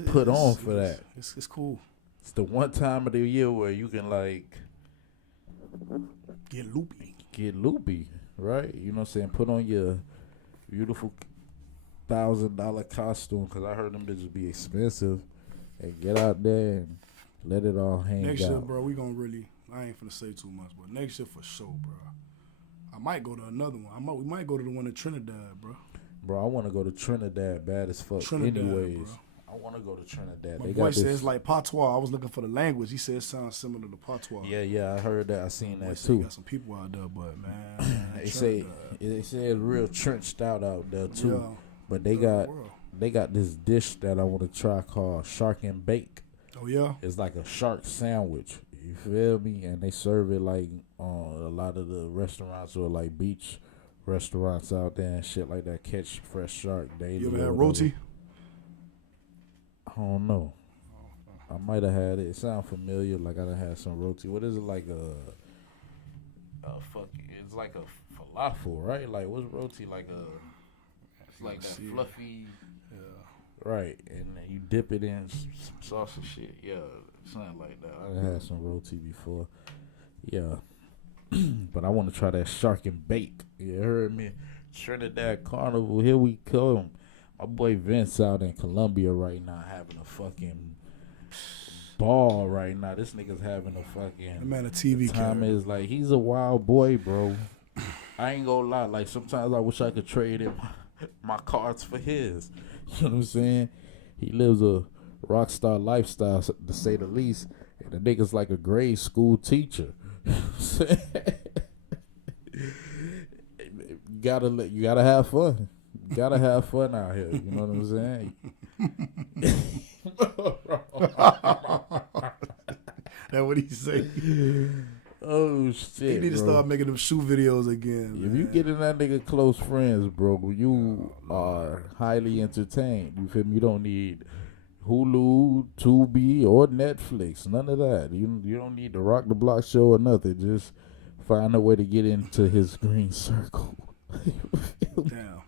put on for that. It's cool. It's the one time of the year where you can like get loopy, right? You know what I'm saying? Put on your beautiful $1,000 costume, because I heard them bitches be expensive, and get out there and let it all hang out. Next year, bro, we gonna really. I ain't finna say too much, but next year for sure, bro. I might go to another one. We might go to the one in Trinidad, bro. Bro, I want to go to Trinidad bad as fuck. Trinidad, anyways. Bro. I want to go to Trinidad. My boy says it's like patois. I was looking for the language. He said it sounds similar to patois. Yeah, I heard that. I seen that too. too. Got some people out there, but man, they say it's real trenched out there too. Yeah, but they got this dish that I want to try called shark and bake. Oh yeah, it's like a shark sandwich. You feel me? And they serve it like a lot of the restaurants or like beach restaurants out there and shit like that. Catch fresh shark daily. You ever had roti? I don't know. I might have had it. It sounds familiar. Like I done had some roti. What is it like it's like a falafel, right? Like what's roti like it's like that fluffy. Yeah. Right, and then you dip it in some sauce and shit. Yeah, something like that. I done had some roti before. Yeah. But I want to try that shark and bake. You heard me? Trinidad Carnival. Here we come. My boy Vince out in Colombia right now having a fucking ball right now. This nigga's having a fucking... That man a TV time is like, he's a wild boy, bro. I ain't gonna lie. Like, sometimes I wish I could trade in my cards for his. You know what I'm saying? He lives a rock star lifestyle, to say the least. And the nigga's like a grade school teacher. You know what I'm saying? you gotta have fun. You gotta have fun out here. You know what I'm saying? That's what he say. Oh shit! He need to start making them shoe videos again. If man. you get in that nigga close friends, bro, you are highly entertained. You feel me? You don't need Hulu, Tubi, or Netflix. None of that. You don't need to Rock the Block show or nothing. Just find a way to get into his green circle. Damn.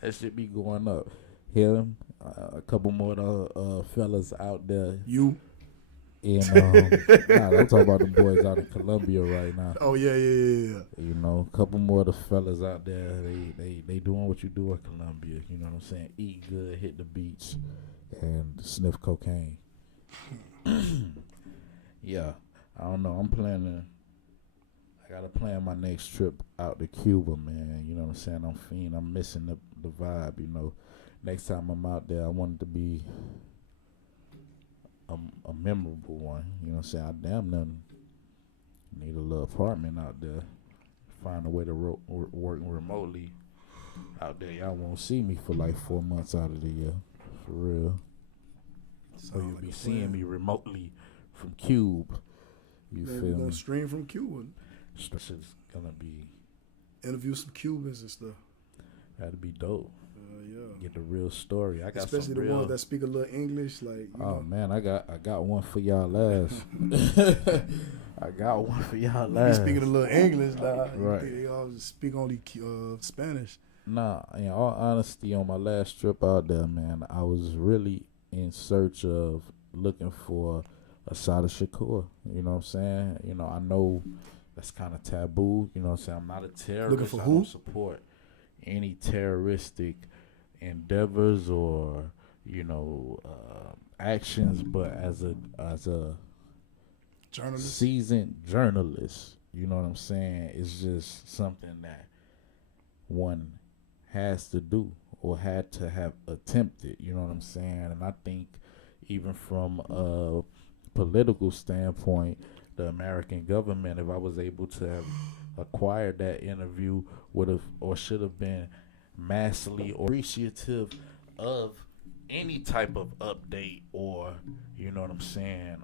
That shit be going up. Him, a couple more fellas out there. You? And I'm talking about the boys out in Colombia right now. Oh yeah. You know, a couple more of the fellas out there. They doing what you do in Colombia. You know what I'm saying? Eat good, hit the beach, and sniff cocaine. Yeah, I don't know. I gotta plan my next trip out to Cuba, man. You know what I'm saying? I'm missing the vibe. You know, next time I'm out there, I want it to be a memorable one. You know what I'm saying? I damn nothing need a little apartment out there. Find a way to work remotely out there. Y'all won't see me for like 4 months out of the year, for real. So you'll be seeing me remotely from Cube. You feel me? Gonna stream from Cuba. Shit's gonna be Interview some Cubans and stuff. that'd be dope. Yeah. Get the real story. I got especially some the ones that speak a little English, like. You know. Man, I got one for y'all last. I got one for y'all You last. speaking a little English, like Right. they all speak only Spanish. Nah, in all honesty, on my last trip out there, man, I was really in search of looking for Asada Shakur. You know what I'm saying? You know, I know that's kind of taboo. You know what I'm saying? I'm not a terrorist. Looking for I who? don't support any terroristic endeavors or, you know, actions, but as a Journalist. seasoned journalist, you know what I'm saying? It's just something that one has to do or had to have attempted, you know what I'm saying? And I think even from a political standpoint, the American government, if I was able to have acquired that interview, would have or should have been massively appreciative of any type of update or, you know what I'm saying,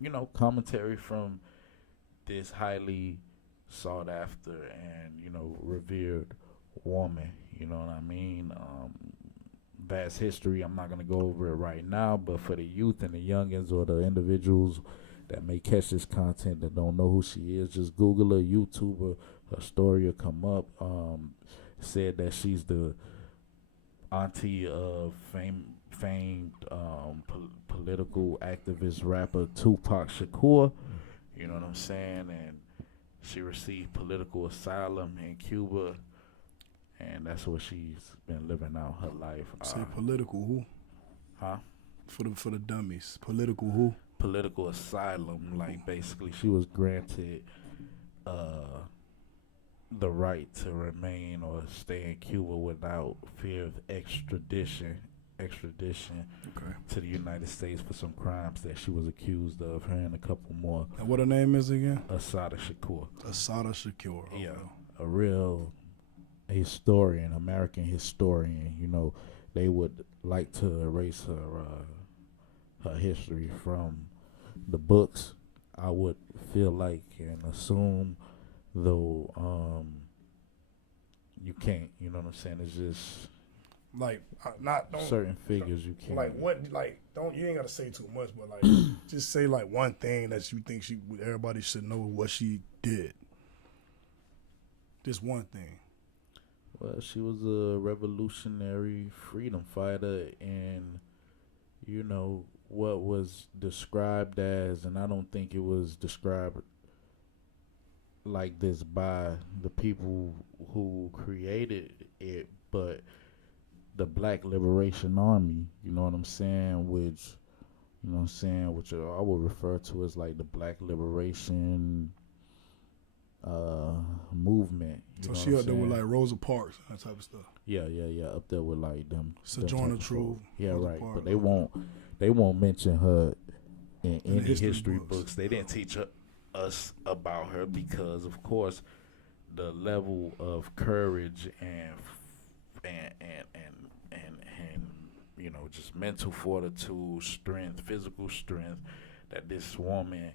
you know, commentary from this highly sought after and, you know, revered woman. You know what I mean? Vast history. I'm not gonna go over it right now, but for the youth and the youngins or the individuals that may catch this content that don't know who she is, just Google her, YouTube her. Her story will come up. Said that she's the auntie of famed political activist rapper Tupac Shakur. You know what I'm saying? And she received political asylum in Cuba, and that's where she's been living out her life. Say political who? Huh? For the dummies. Political who? Political asylum. Like basically, she was granted the right to remain or stay in Cuba without fear of extradition Okay. to the United States for some crimes that she was accused of. Her and a couple more. And what her name is again? Asada Shakur. Asada Shakur. Okay. Yeah, a real historian, American historian. You know, they would like to erase her history from the books. I would feel like and assume, though, you can't. You know what I'm saying? It's just Like don't certain figures you can't. like what don't you ain't gotta say too much, but like just say like one thing that you think everybody should know what she did. Just one thing. Well, she was a revolutionary freedom fighter, and you know what was described as, and I don't think it was described like this by the people who created it, but the Black Liberation Army, you know what I'm saying, which I would refer to as like the Black Liberation movement. So she up there with like Rosa Parks, that type of stuff. Yeah, up there with like them. Sojourner Truth. Yeah, Rosa right. Parks. But they won't mention her in any history history books. books. They didn't teach us about her because, of course, the level of courage and just mental fortitude, strength, physical strength that this woman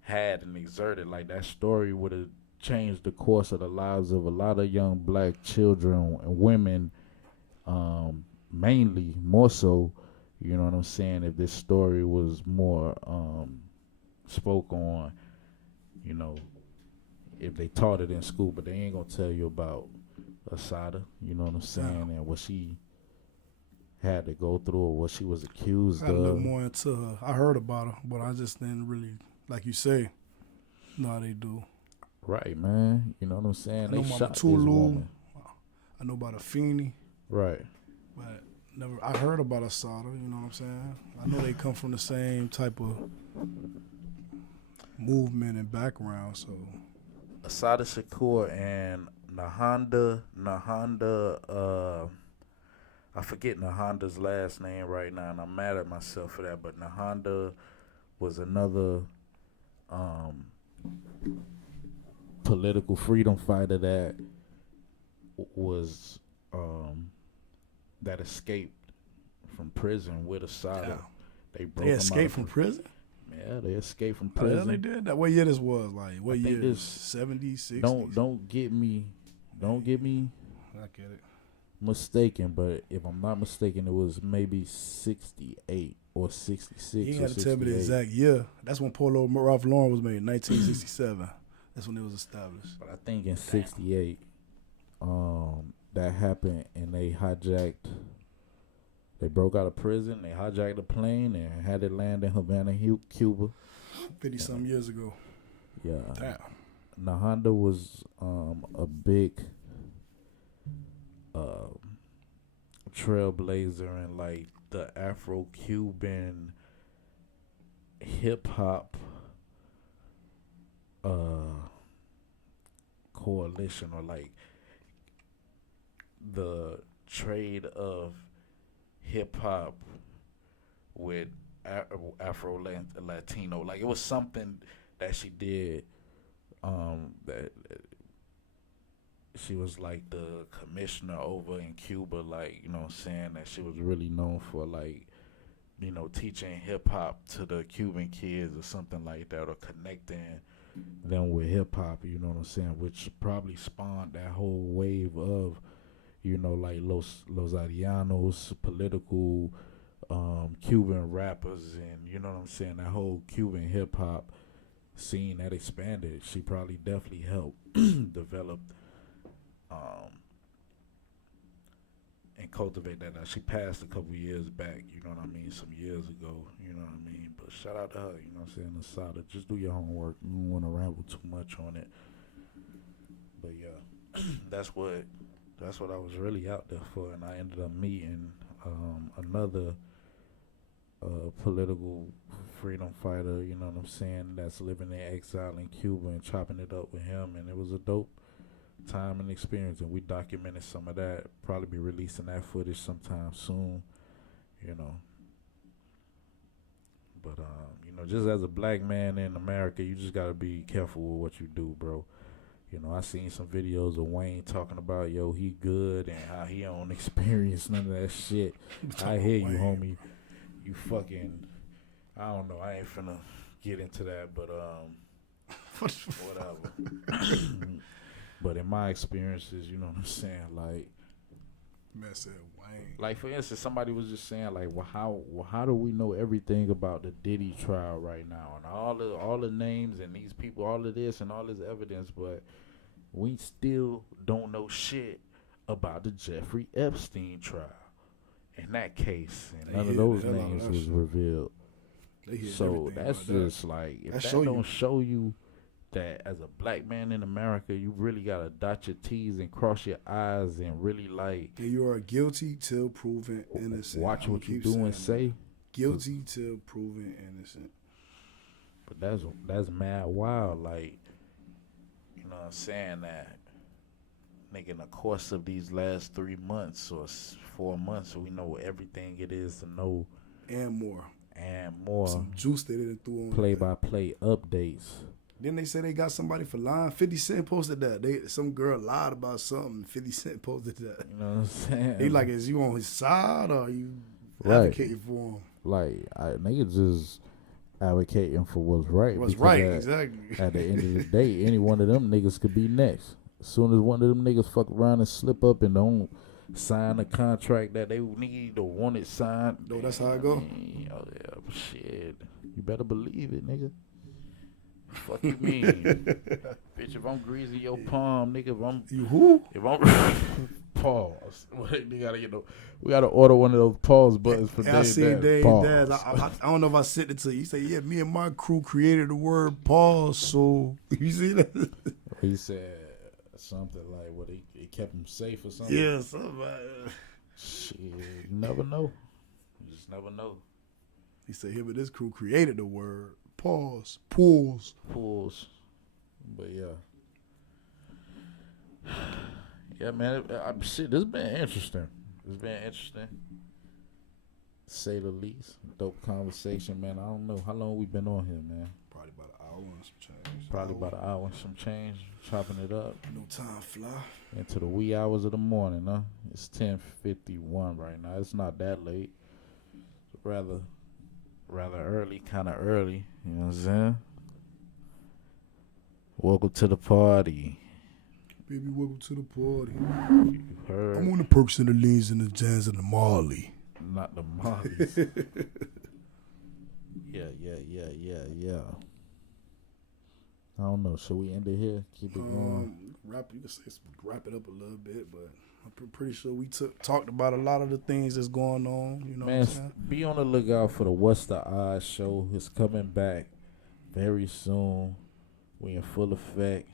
had and exerted. Like, that story would have changed the course of the lives of a lot of young black children and women, mainly, more so. You know what I'm saying? If this story was more spoke on, you know, if they taught it in school, but they ain't gonna tell you about Asada, you know what I'm saying, and what she had to go through or what she was accused I gotta look of. more into her. I heard about her, but I just didn't really, like you say, know how they do. Right, man. You know what I'm saying? I know They Mama shot this Tulu. woman. I know about Afeni, Right. but never. I heard about Asada. You know what I'm saying? I know they come from the same type of movement and background. So Asada Shakur and Nahanda, I forget Nahanda's last name right now, and I'm mad at myself for that. But Nahanda was another political freedom fighter that was that escaped from prison with Asada. yeah. They broke They him escaped out from of prison. Yeah, they escaped from Oh, yeah, prison. they did that. What year this was? Like what I think year? this 70s, 60s. Don't get me I get it. mistaken, but if I'm not mistaken, it was maybe 68 or 66 You ain't or got to tell me the 68. exact year. That's when Polo Ralph Lauren was made, 1967. That's when it was established. But I think in 68, that happened, and they broke out of prison, they hijacked a plane and had it land in Havana, Cuba. 50-some years ago. Yeah. Damn. Nahanda was a big trailblazer in like the Afro-Cuban hip hop coalition, or like the trade of hip hop with Afro Latino. Like, it was something that she did. That she was like the commissioner over in Cuba. Like, you know what I'm saying, that she was really known for, like, teaching hip hop to the Cuban kids or something like that, or connecting them with hip hop. You know what I'm saying, which probably spawned that whole wave of, like Los Arianos, political Cuban rappers, and you know what I'm saying, that whole Cuban hip hop scene that expanded. She probably definitely helped develop and cultivate that. Now, she passed a couple years back, you know what I mean, some years ago, you know what I mean. But shout out to her, you know what I'm saying, Asada. Just do your homework. You don't want to ramble too much on it. But yeah, that's what I was really out there for, and I ended up meeting another political freedom fighter, you know what I'm saying, that's living in exile in Cuba, and chopping it up with him, and it was a dope time and experience, and we documented some of that. Probably be releasing that footage sometime soon, But just as a black man in America, you just gotta be careful with what you do, bro. I seen some videos of Wayne talking about, he good, and how he don't experience none of that shit. I hear you, homie. You fucking, I don't know. I ain't finna get into that, but whatever. But in my experiences, you know what I'm saying, like, Man said Wayne. like, for instance, somebody was just saying, like, how do we know everything about the Diddy trial right now, and all the names and these people, all of this and all this evidence, but we still don't know shit about the Jeffrey Epstein trial. In that case, and none of those names was revealed. So that's just like, if that don't show you that as a black man in America, you really gotta dot your T's and cross your I's, and really, like, you are guilty till proven innocent. Watch what you do and say. Guilty till proven innocent. But that's mad wild. Like, you know what I'm saying, that nigga, in the course of these last 3 months or 4 months, we know everything it is to know, and more. And more. Some juice they didn't throw on. Play-by-play updates Then they say they got somebody for lying. 50 Cent posted that. Some girl lied about something. 50 Cent posted that. You know what I'm saying? They like, is you on his side or you Right. advocating for him? Like, niggas just advocating for what's right. What's because right, exactly. At the end of the day, any one of them niggas could be next. As soon as one of them niggas fuck around and slip up and don't sign a contract that they need or want it signed. No, that's how it go? Oh, yeah, shit. You better believe it, nigga. Fuck you mean? Bitch, if I'm greasing your palm, nigga, if I'm... You who? If I'm... Pause. We gotta order one of those pause buttons for Dave. I seen Dave Dad. I don't know if I sent it to you. He said, yeah, me and my crew created the word pause, so... You see that? He said something like, what, he kept him safe or something? Yeah, something like that. Shit, you never know. You just never know. He said him and his crew created the word pause, pools. But yeah. Yeah, man. Shit, this has been interesting. To say the least. Dope conversation, man. I don't know. How long we been on here, man? Probably about an hour and some change. Probably about an hour and some change. Chopping it up. No time fly. Into the wee hours of the morning, huh? It's 10:51 right now. It's not that late. Rather early, kind of early. You know what I'm saying? Welcome to the party. Baby, welcome to the party. You heard? I'm on the perks and the leans and the jazz and the Marley. Not the Mollies. Yeah. I don't know. Should we end it here? Keep it going? You can say wrap it up a little bit, but I'm pretty sure we talked about a lot of the things that's going on. You know, man, what I'm saying? Be on the lookout for the What's the Odds show. It's coming back very soon. We in full effect.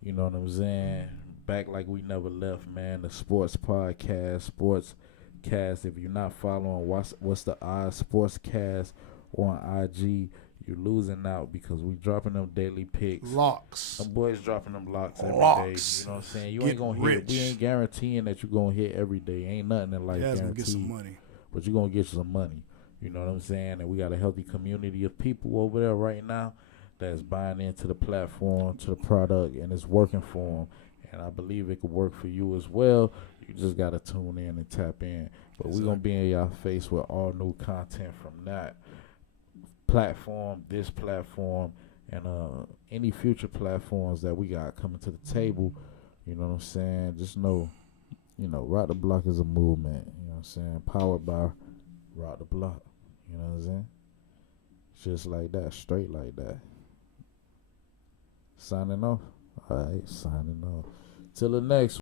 You know what I'm saying? Back like we never left, man. The sports podcast, sportscast. If you're not following What's the Odds Sportscast on IG, you're losing out because we dropping them daily picks. Locks. Some boys dropping them locks every day. You know what I'm saying? You Get ain't gonna rich. hit. We ain't guaranteeing that you're gonna hit every day. Ain't nothing in life guaranteed. Gonna get some money. But you're gonna get some money. You know what I'm saying? And we got a healthy community of people over there right now that's buying into the platform, to the product, and it's working for them. And I believe it could work for you as well. You just gotta tune in and tap in. But we're gonna be in y'all face with all new content from that platform, this platform, and any future platforms that we got coming to the table. You know what I'm saying? Just know, Rock the Block is a movement. You know what I'm saying? Powered by Rock the Block. You know what I'm saying? Just like that, straight like that. Signing off. All right, signing off. Till the next